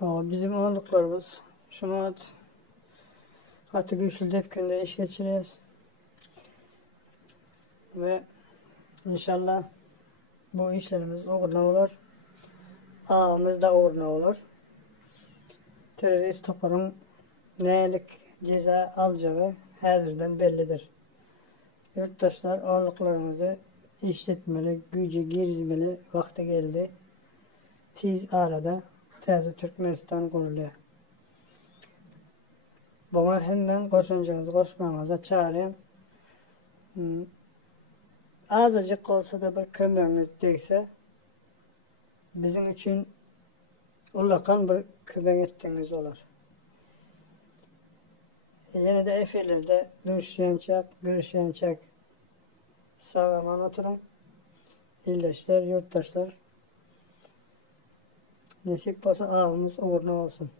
Ama bizim oğluklarımız şunu katı güçlü depkinde iş geçiriyoruz. Ve inşallah bu işlerimiz uğurlu olur. Ağımız da uğurlu olur. Terörist toparın nelik ceza alacağı hazırdan bellidir. Yurttaşlar oğluklarımızı işletmeli, gücü girizmeli vakti geldi. Tiz arada Təzə Türkmenistan kuruluyor. Bana hemen koşmanıza çağırayım. Azıcık olsa da bir kömürünüz değse bizim için ulakan bir kömür ettiğiniz olur. Yine de efirlerde görüşençek sağlaman oturun. İldaşlar, yurttaşlar nasip olsa ağımız uğurlu olsun.